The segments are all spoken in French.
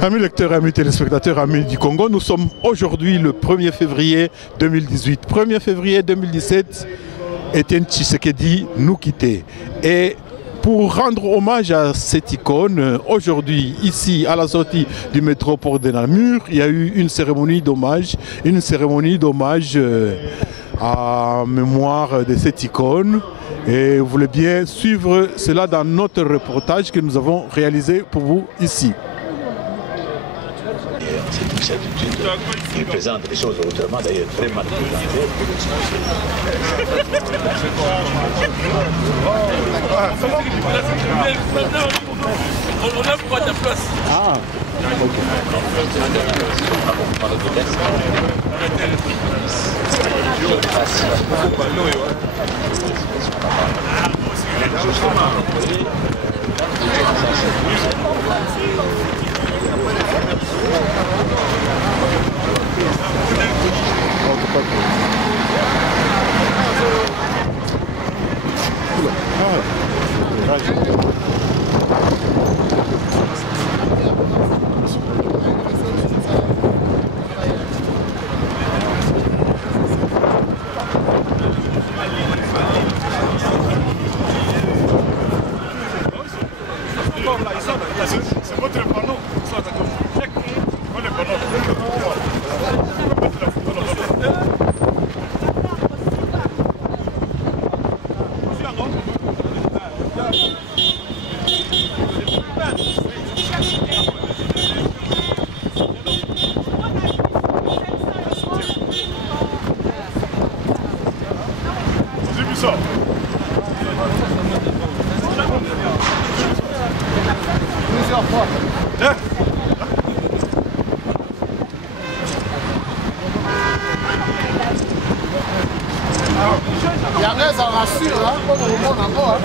Amis lecteurs, amis téléspectateurs, amis du Congo, nous sommes aujourd'hui le 1er février 2018. 1er février 2017, Étienne Tshisekedi nous quittait. Et pour rendre hommage à cette icône, aujourd'hui, ici, à la sortie du métro Port de Namur, il y a eu une cérémonie d'hommage à mémoire de cette icône. Et vous voulez bien suivre cela dans notre reportage que nous avons réalisé pour vous ici. Cette certitude, il présente les choses autrement, d'ailleurs très mal présenté. On a pourquoi ta place. Ah, ok. C'est votre panneau. Il y a rien, ça rassure, hein, comme au monde encore.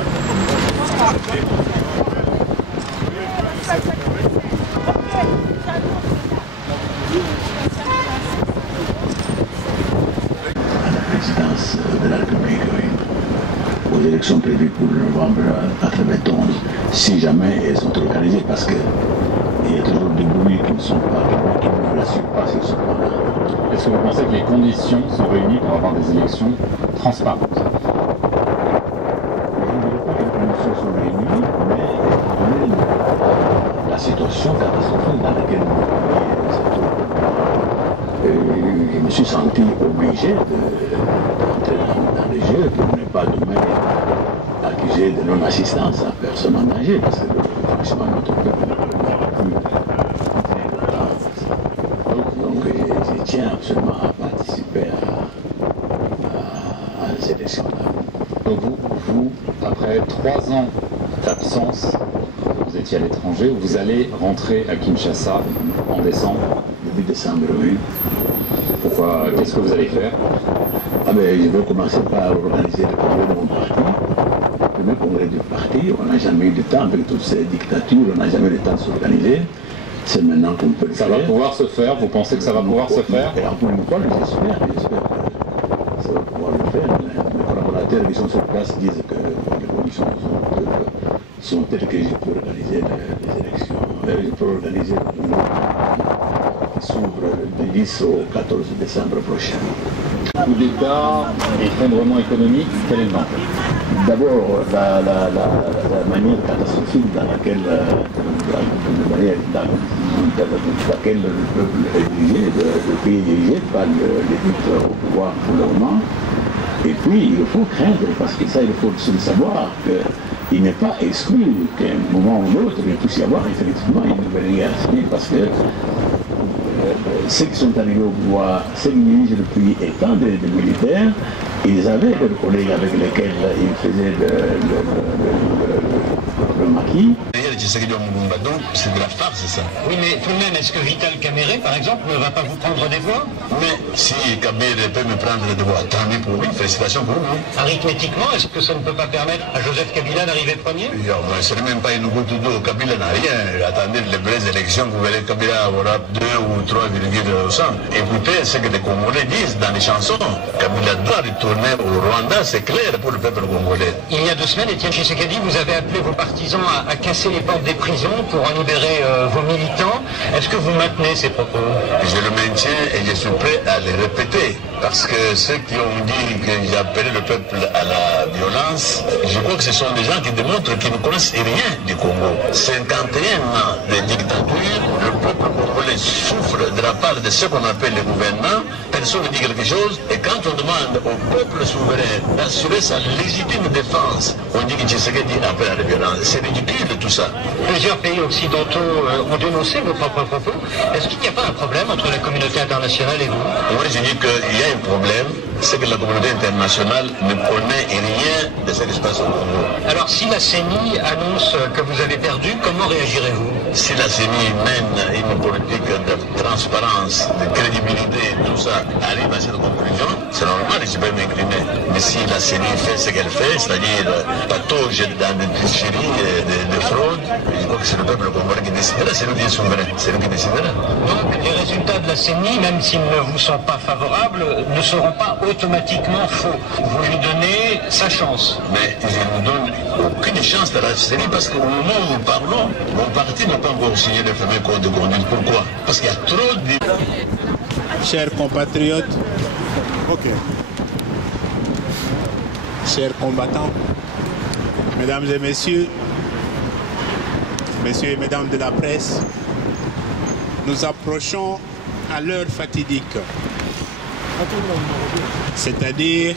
Présidence de la République, aux élections prévues pour novembre 91, si jamais elles sont organisées, parce qu'il y a toujours des bruits qui ne sont pas, qui ne rassurent pas sur ce point-là. Est-ce que vous pensez que les conditions sont réunies pour avoir des élections transparentes? Je ne dirais pas que les conditions sont réunies, mais la situation catastrophique dans laquelle nous se trouvons, je me suis senti obligé d'entrer dans les jeux pour ne pas demain accusé de non-assistance à personne en danger, parce que franchement notre peuple n'aura plus. Donc je tiens absolument à participer à cette élection-là. Donc vous, après 3 ans d'absence, vous étiez à l'étranger, vous allez rentrer à Kinshasa en décembre. Début décembre, oui. Pourquoi? Qu'est-ce que vous allez faire? Je vais commencer par organiser le congrès de mon parti. Le premier congrès du parti, on n'a jamais eu de temps avec toutes ces dictatures, on n'a jamais eu le temps de s'organiser. C'est maintenant qu'on peut le faire. Ça va pouvoir se faire? Vous pensez que ça va pouvoir se faire? Et encore une fois, j'espère que ça va pouvoir le faire. Mes collaborateurs qui sont sur place disent que les conditions sont telles que je peux organiser les élections. Je peux organiser le qui s'ouvre du 10 au 14 décembre prochain. Coup d'État, effondrement économique, quel est le danger? D'abord, la manière catastrophique dans laquelle le peuple est dirigé, le pays est dirigé par l'élite au pouvoir pour le moment. Et puis, il faut craindre, parce que ça, il faut le savoir, qu'il n'est pas exclu qu'à un moment ou l'autre, il puisse y avoir effectivement une nouvelle guerre civile, parce que ceux qui sont arrivés au pouvoir, ceux qui dirigent le pays étant des militaires, ils avaient des collègues avec lesquels ils faisaient le maquis. Donc c'est de la farce ça. Oui, mais tout de même, est-ce que Vital Kamere, par exemple, ne va pas vous prendre des voix? Mais si Kamere peut me prendre des voix, tant mieux pour lui, félicitations pour lui. Arithmétiquement, est-ce que ça ne peut pas permettre à Joseph Kabila d'arriver premier? Ce n'est même pas une goutte d'eau, Kabila n'a rien. Attendez les vraies élections, vous verrez Kabila aura 2 ou 3,1. Écoutez ce que les Congolais disent dans les chansons. Kabila doit retourner au Rwanda, c'est clair pour le peuple congolais. Il y a 2 semaines, Étienne Tshisekedi, vous avez appelé vos partisans à casser les portes des prisons pour en libérer vos militants. Est-ce que vous maintenez ces propos? Je le maintiens et je suis prêt à les répéter. Parce que ceux qui ont dit que j'ai appelé le peuple à la violence, je crois que ce sont des gens qui démontrent qu'ils ne connaissent rien du Congo. 51 ans de dictature, le peuple congolais souffre de la part de ce qu'on appelle le gouvernement, personne ne dit quelque chose, et quand on demande au peuple souverain d'assurer sa légitime défense, on dit que Tshisekedi appelle à la violence. C'est ridicule tout ça. Plusieurs pays occidentaux ont dénoncé vos propres propos. Est-ce qu'il n'y a pas un problème entre la communauté internationale et vous? Moi je dis qu'il y a un problème, c'est que la communauté internationale ne connaît rien de ce qui se passe au Congo. Alors si la CENI annonce que vous avez perdu, comment réagirez-vous? Si la CENI mène une politique de transparence, de crédibilité, tout ça, arrive à cette conclusion, c'est normal, je peux m'incliner. Mais si la CENI fait ce qu'elle fait, c'est-à-dire patauge dans des tricheries, de fraude, je crois que c'est le peuple congolais qui décidera, c'est nous qui est souverain, c'est nous qui décidera. Donc les résultats de la CENI, même s'ils ne vous sont pas favorables, ne seront pas automatiquement faux. Vous lui donnez sa chance. Mais je ne donne aucune chance à la CENI parce qu'au moment où nous parlons, mon parti n'a pas encore signé le fameux code de conduite. Pourquoi? Parce qu'il y a trop de... Chers compatriotes, chers combattants, mesdames et messieurs, messieurs et mesdames de la presse, nous approchons à l'heure fatidique, c'est-à-dire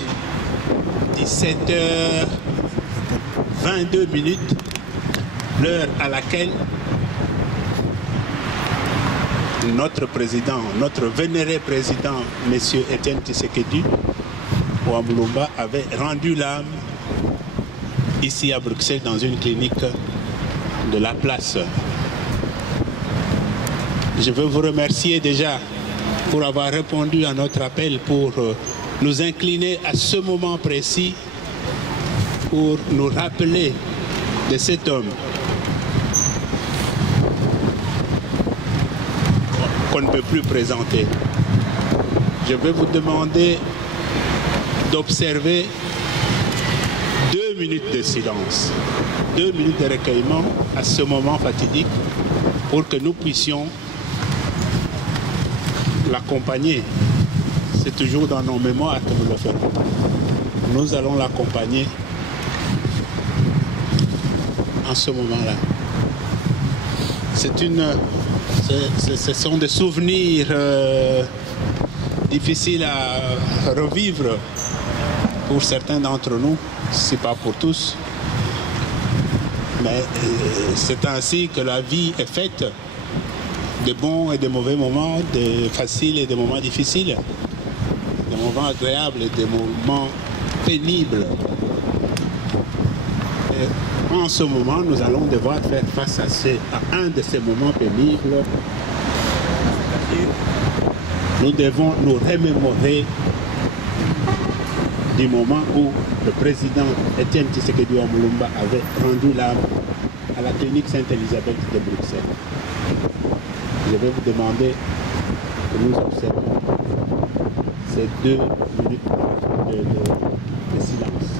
17h22, l'heure à laquelle notre président, notre vénéré président, M. Etienne Tshisekedi Wamulumba, avait rendu l'âme ici à Bruxelles dans une clinique de la place. Je veux vous remercier déjà pour avoir répondu à notre appel, pour nous incliner à ce moment précis, pour nous rappeler de cet homme qu'on ne peut plus présenter. Je vais vous demander d'observer 2 minutes de silence, 2 minutes de recueillement à ce moment fatidique pour que nous puissions l'accompagner. C'est toujours dans nos mémoires que nous le ferons. Nous allons l'accompagner en ce moment-là. Ce sont des souvenirs difficiles à revivre pour certains d'entre nous, si pas pour tous. Mais c'est ainsi que la vie est faite, de bons et de mauvais moments, de faciles et de moments difficiles, de moments agréables et de moments pénibles. Et en ce moment, nous allons devoir faire face à un de ces moments pénibles. Nous devons nous remémorer du moment où le président Etienne Tshisekedi Wamulumba avait rendu l'âme à la clinique Sainte-Élisabeth de Bruxelles. Je vais vous demander de nous observer ces 2 minutes de silence.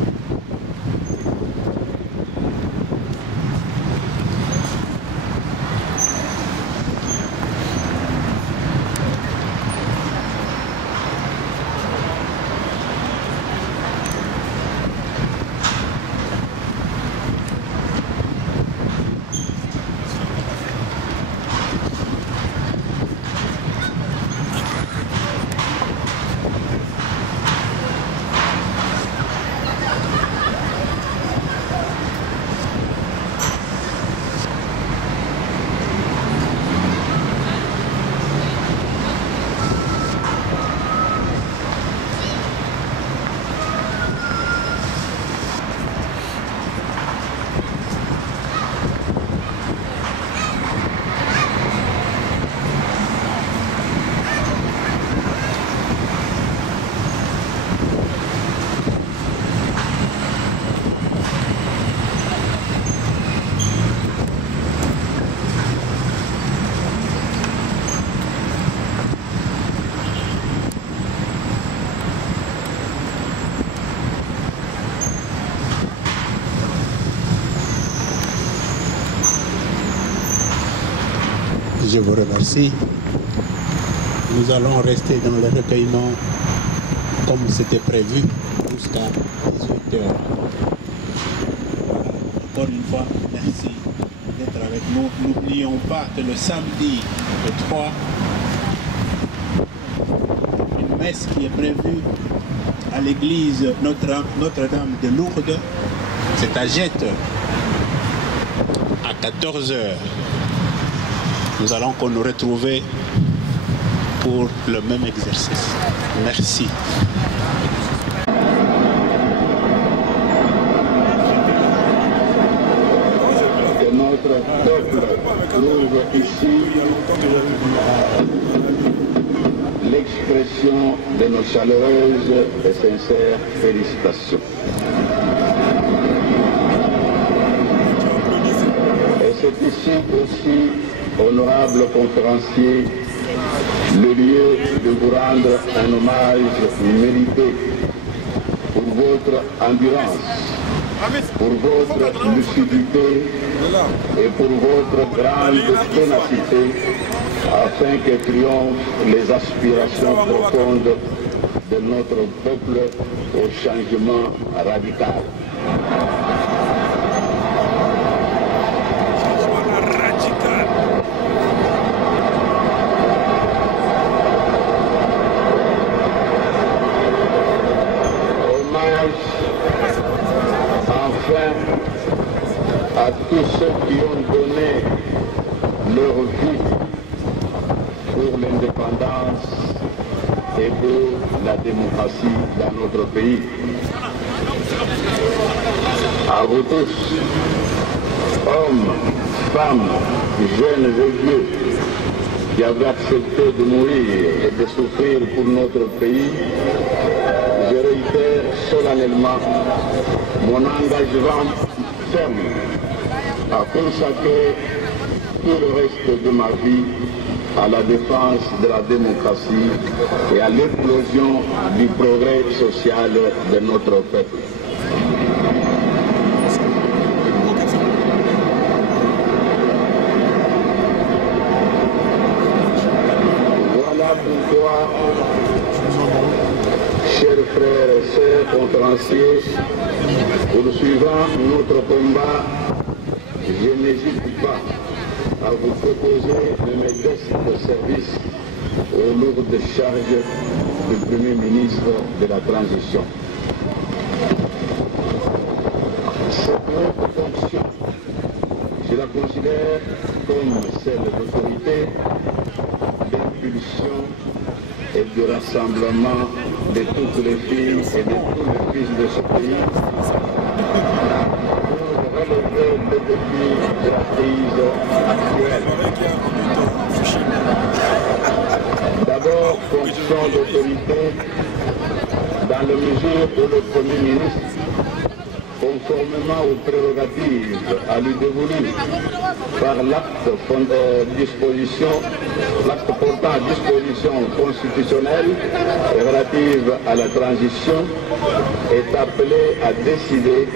je vous remercie. Nous allons rester dans le recueillement comme c'était prévu jusqu'à 18 h. Encore une fois, merci d'être avec nous. N'oublions pas que le samedi le 3, une messe qui est prévue à l'église Notre-Dame de Lourdes, c'est à Jette, à 14 h. Nous allons nous retrouver pour le même exercice. Merci. Que notre peuple trouve ici l'expression de nos chaleureuses et sincères félicitations. Et c'est ici aussi, honorable conférencier, le lieu de vous rendre un hommage mérité pour votre endurance, pour votre lucidité et pour votre grande ténacité, afin que triomphent les aspirations profondes de notre peuple au changement radical. Enfin, à tous ceux qui ont donné leur vie pour l'indépendance et pour la démocratie dans notre pays. À vous tous, hommes, femmes, jeunes et vieux, qui avez accepté de mourir et de souffrir pour notre pays, je réitère solennellement mon engagement ferme à consacrer tout le reste de ma vie à la défense de la démocratie et à l'éclosion du progrès social de notre peuple. Voilà pourquoi, chers frères et sœurs conférenciers, poursuivant notre combat, je n'hésite pas à vous proposer de modestes services aux lourdes charges du Premier ministre de la Transition. Cette haute fonction, je la considère comme celle d'autorité, d'impulsion et de rassemblement de toutes les filles et de tous les fils de ce pays pour relever le défi de la crise actuelle. D'abord, fonction d'autorité, dans la mesure où le Premier ministre, conformément aux prérogatives à lui dévolues par l'acte portant à disposition constitutionnelle et relative à la transition, est appelé à décider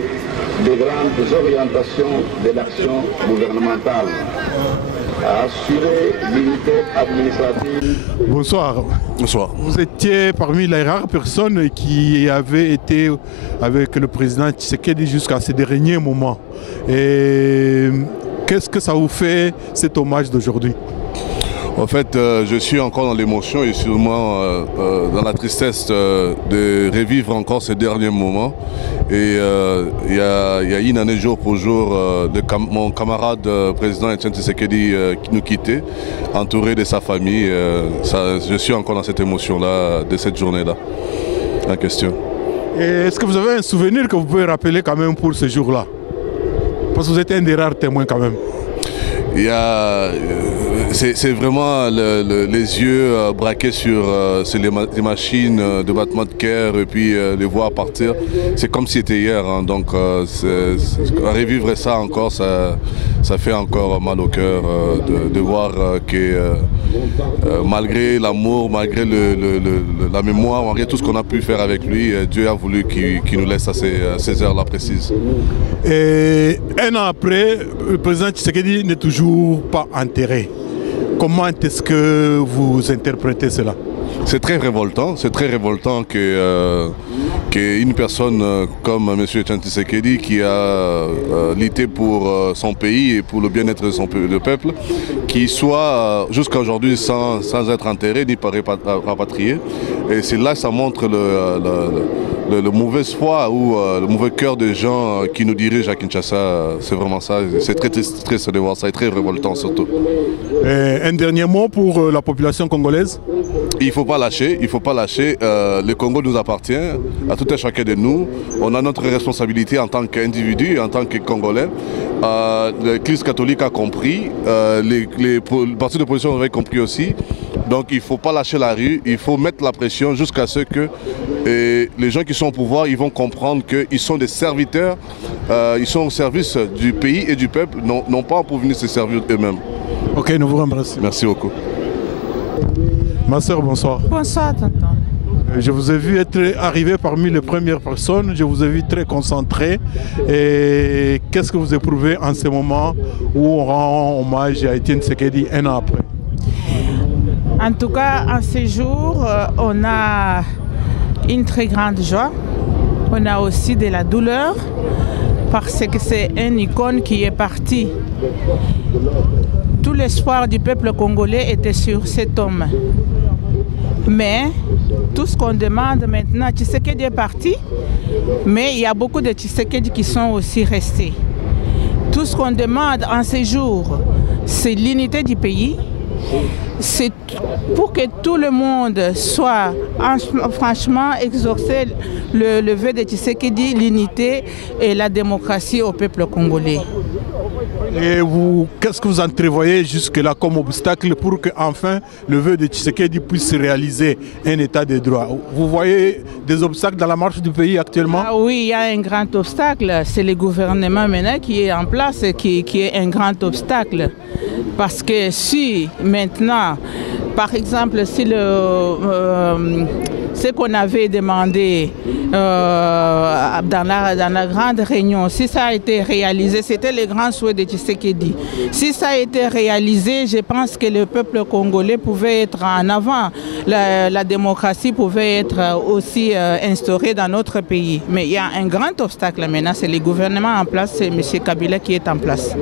des grandes orientations de l'action gouvernementale, à assurer l'unité administrative. Bonsoir. Bonsoir. Vous étiez parmi les rares personnes qui avaient été avec le président Tshisekedi jusqu'à ces derniers moments. Et qu'est-ce que ça vous fait, cet hommage d'aujourd'hui? En fait, je suis encore dans l'émotion et sûrement dans la tristesse de revivre encore ces derniers moments. Et il y a une année jour pour jour, mon camarade président Etienne Tshisekedi qui nous quittait, entouré de sa famille. Je suis encore dans cette émotion-là, de cette journée-là, en question. Est-ce que vous avez un souvenir que vous pouvez rappeler quand même pour ce jour-là? Parce que vous êtes un des rares témoins quand même. C'est vraiment les yeux braqués sur les machines de battement de cœur et puis les voir partir. C'est comme si c'était hier, hein. Donc revivre ça encore, ça fait encore mal au cœur de voir que malgré l'amour, malgré la mémoire, malgré tout ce qu'on a pu faire avec lui, Dieu a voulu qu'il nous laisse à ces heures-là précises. Et un an après, le président Tshisekedi n'est toujours pas enterré. Comment est-ce que vous interprétez cela? C'est très révoltant qu'une personne comme M. Etienne Tshisekedi, qui a lutté pour son pays et pour le bien-être de son peuple, qui soit jusqu'à aujourd'hui sans être enterré ni pas rapatrié. Et c'est là que ça montre le mauvais foi ou le mauvais cœur des gens qui nous dirigent à Kinshasa. C'est vraiment ça. C'est très triste de voir ça et très révoltant surtout. Et un dernier mot pour la population congolaise? Il ne faut pas lâcher, le Congo nous appartient à tout un chacun de nous. On a notre responsabilité en tant qu'individu, en tant que Congolais. L'Église catholique a compris, les partis d'opposition avaient compris aussi. Donc il ne faut pas lâcher la rue, il faut mettre la pression jusqu'à ce que les gens qui sont au pouvoir, ils vont comprendre qu'ils sont des serviteurs, ils sont au service du pays et du peuple, non pas pour venir se servir eux-mêmes. Ok, nous vous remercions. Merci beaucoup. Ma soeur, bonsoir. Bonsoir, tonton. Je vous ai vu être arrivé parmi les premières personnes, je vous ai vu très concentré. Et qu'est-ce que vous éprouvez en ce moment où on rend hommage à Etienne Tshisekedi un an après? En tout cas, en ces jours, on a une très grande joie. On a aussi de la douleur parce que c'est une icône qui est partie. Tout l'espoir du peuple congolais était sur cet homme. Mais tout ce qu'on demande maintenant, Tshisekedi est parti, mais il y a beaucoup de Tshisekedi qui sont aussi restés. Tout ce qu'on demande en ces jours, c'est l'unité du pays. C'est pour que tout le monde soit franchement exaucé le vœu de Tshisekedi, l'unité et la démocratie au peuple congolais. Et vous, qu'est-ce que vous entrevoyez jusque-là comme obstacle pour que enfin le vœu de Tshisekedi puisse se réaliser un état de droit? Vous voyez des obstacles dans la marche du pays actuellement? Ah oui, il y a un grand obstacle. C'est le gouvernement maintenant qui est en place, qui est un grand obstacle. Parce que si maintenant, par exemple, si ce qu'on avait demandé dans la grande réunion, si ça a été réalisé, c'était le grand souhait de Tshisekedi. Si ça a été réalisé, je pense que le peuple congolais pouvait être en avant. La démocratie pouvait être aussi instaurée dans notre pays. Mais il y a un grand obstacle maintenant, c'est le gouvernement en place, c'est M. Kabila qui est en place.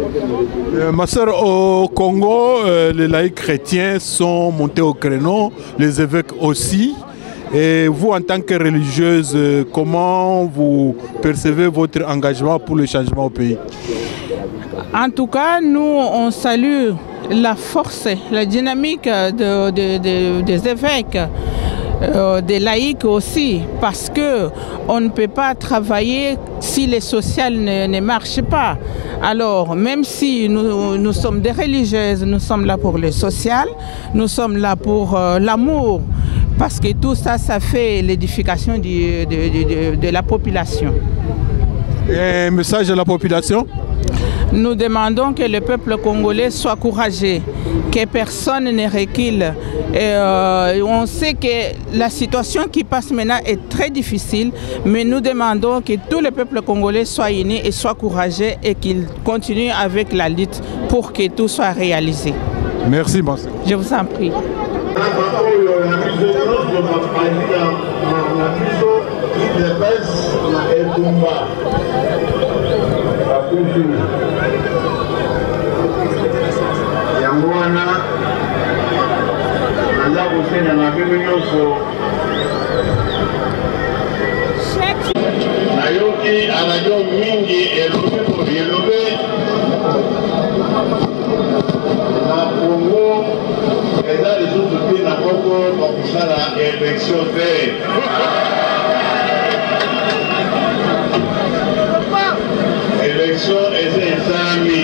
Ma soeur, au Congo, les laïcs chrétiens sont montés au créneau, les évêques aussi. Et vous, en tant que religieuse, comment vous percevez votre engagement pour le changement au pays? En tout cas, nous, on salue la force, la dynamique des évêques, des laïcs aussi, parce qu'on ne peut pas travailler si le social ne marche pas. Alors, même si nous sommes des religieuses, nous sommes là pour le social, nous sommes là pour l'amour, parce que tout ça, ça fait l'édification de la population. Et un message à la population? Nous demandons que le peuple congolais soit courageux, que personne ne recule. On sait que la situation qui passe maintenant est très difficile, mais nous demandons que tout le peuple congolais soit uni et soit courageux et qu'il continue avec la lutte pour que tout soit réalisé. Merci, monsieur. Je vous en prie. Nayoki anajua mingi elobe pour elobe na Congo eza lisusu mpe na koko bakosala élection te. Élection eza esami.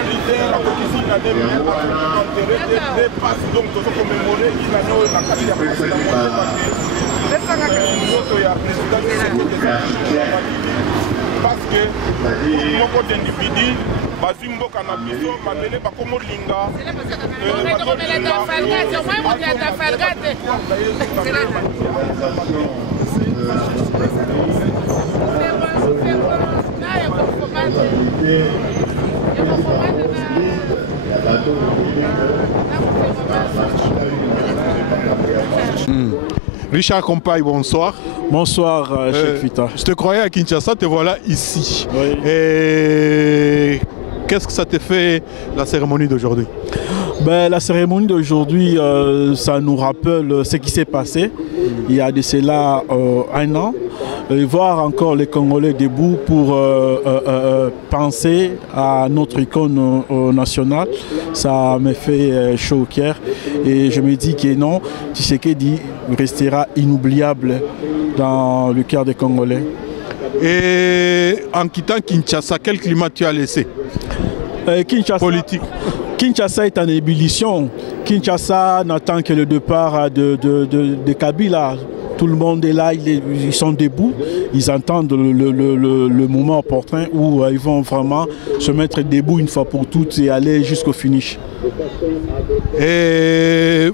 grand leader akokisi na ndenge enterré passe donc tozokommémore inano na kati ya président esangaka nzoto ya président parce que moko d'individu bazwi mboka na biso mabele bakomolinga Richard Compaille, bonsoir. Bonsoir, Cheikh Fita. Je te croyais à Kinshasa, te voilà ici. Oui. Et qu'est-ce que ça te fait, la cérémonie d'aujourd'hui? La cérémonie d'aujourd'hui, ça nous rappelle ce qui s'est passé il y a de cela un an. Et voir encore les Congolais debout pour penser à notre icône nationale, ça me fait chaud au cœur. Et je me dis que non, Tshisekedi restera inoubliable dans le cœur des Congolais. Et en quittant Kinshasa, quel climat tu as laissé? Kinshasa, politique. Kinshasa est en ébullition. Kinshasa n'attend que le départ de Kabila. Tout le monde est là, ils sont debout, ils entendent le moment opportun où ils vont vraiment se mettre debout une fois pour toutes et aller jusqu'au finish. Et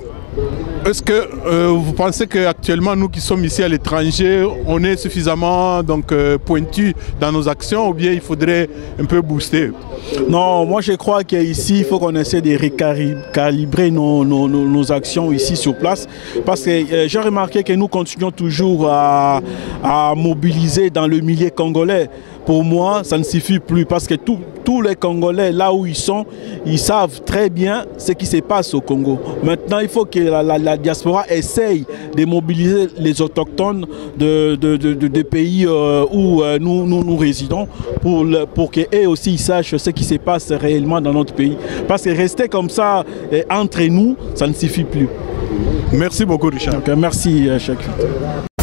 est-ce que vous pensez qu'actuellement, nous qui sommes ici à l'étranger, on est suffisamment pointus dans nos actions ou bien il faudrait un peu booster? Non, moi je crois qu'ici, il faut qu'on essaie de recalibrer nos actions ici sur place. Parce que j'ai remarqué que nous continuons toujours à mobiliser dans le milieu congolais. Pour moi, ça ne suffit plus parce que tous les Congolais, là où ils sont, ils savent très bien ce qui se passe au Congo. Maintenant, il faut que la diaspora essaye de mobiliser les autochtones des pays où nous résidons pour qu'eux aussi ils sachent ce qui se passe réellement dans notre pays. Parce que rester comme ça entre nous, ça ne suffit plus. Merci beaucoup, Richard. Donc, merci, Cheikh Fita.